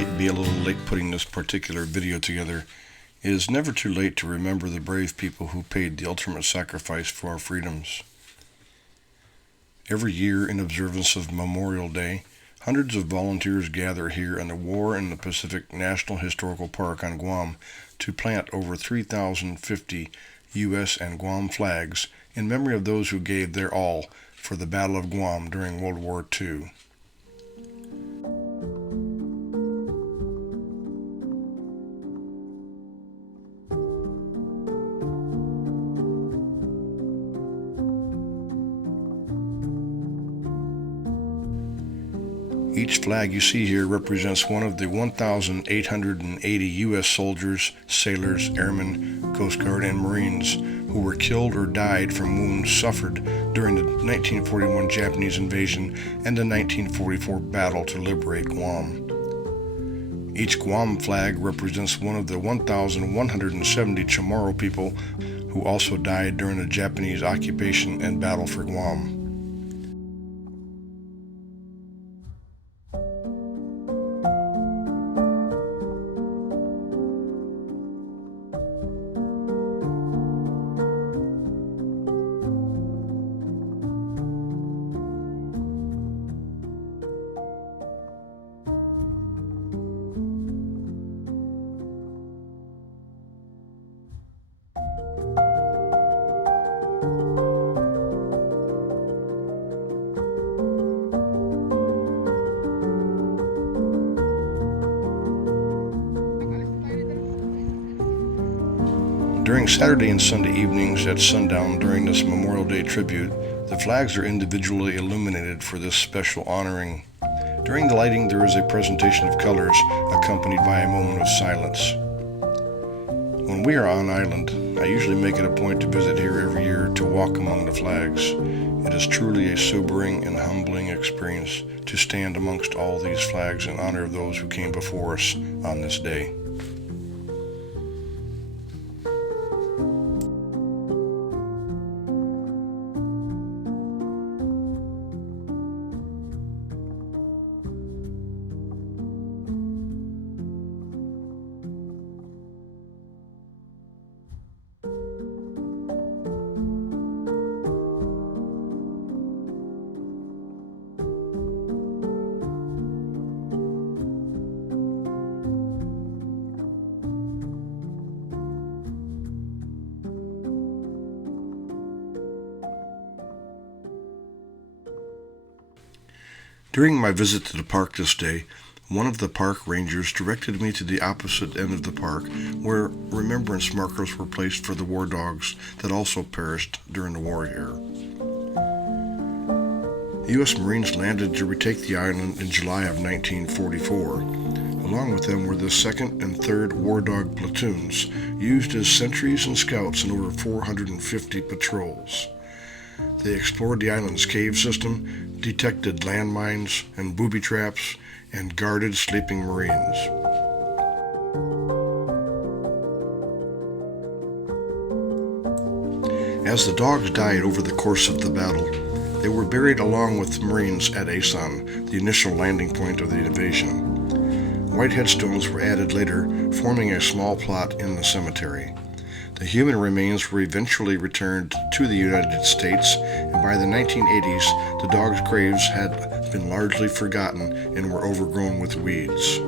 might be a little late putting this particular video together, it is never too late to remember the brave people who paid the ultimate sacrifice for our freedoms. Every year in observance of Memorial Day, hundreds of volunteers gather here in the War in the Pacific National Historical Park on Guam to plant over 3,050 U.S. and Guam flags in memory of those who gave their all for the Battle of Guam during World War II. Each flag you see here represents one of the 1,880 U.S. soldiers, sailors, airmen, Coast Guard, and Marines who were killed or died from wounds suffered during the 1941 Japanese invasion and the 1944 battle to liberate Guam. Each Guam flag represents one of the 1,170 Chamorro people who also died during the Japanese occupation and battle for Guam. During Saturday and Sunday evenings at sundown during this Memorial Day tribute, the flags are individually illuminated for this special honoring. During the lighting, there is a presentation of colors accompanied by a moment of silence. When we are on island, I usually make it a point to visit here every year to walk among the flags. It is truly a sobering and humbling experience to stand amongst all these flags in honor of those who came before us on this day. During my visit to the park this day, one of the park rangers directed me to the opposite end of the park where remembrance markers were placed for the war dogs that also perished during the war here. The U.S. Marines landed to retake the island in July of 1944. Along with them were the 2nd and 3rd War Dog platoons, used as sentries and scouts in over 450 patrols. They explored the island's cave system, detected landmines and booby traps, and guarded sleeping Marines. As the dogs died over the course of the battle, they were buried along with the Marines at Asan, the initial landing point of the invasion. White headstones were added later, forming a small plot in the cemetery. The human remains were eventually returned to the United States, and by the 1980s, the dogs' graves had been largely forgotten and were overgrown with weeds.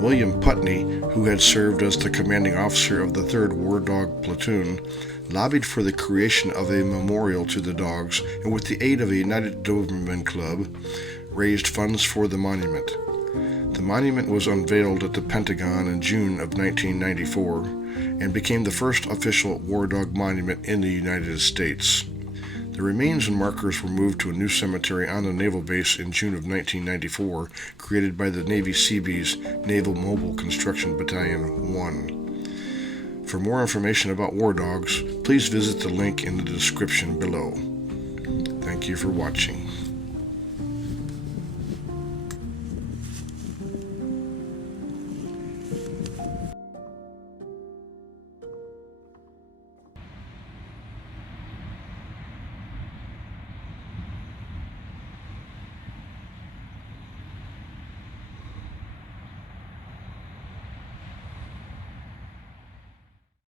William Putney, who had served as the commanding officer of the 3rd War Dog Platoon, lobbied for the creation of a memorial to the dogs, and with the aid of a United Doberman Club, raised funds for the monument. The monument was unveiled at the Pentagon in June of 1994 and became the first official war dog monument in the United States. The remains and markers were moved to a new cemetery on the naval base in June of 1994, created by the Navy Seabees Naval Mobile Construction Battalion 1. For more information about war dogs, please visit the link in the description below. Thank you for watching.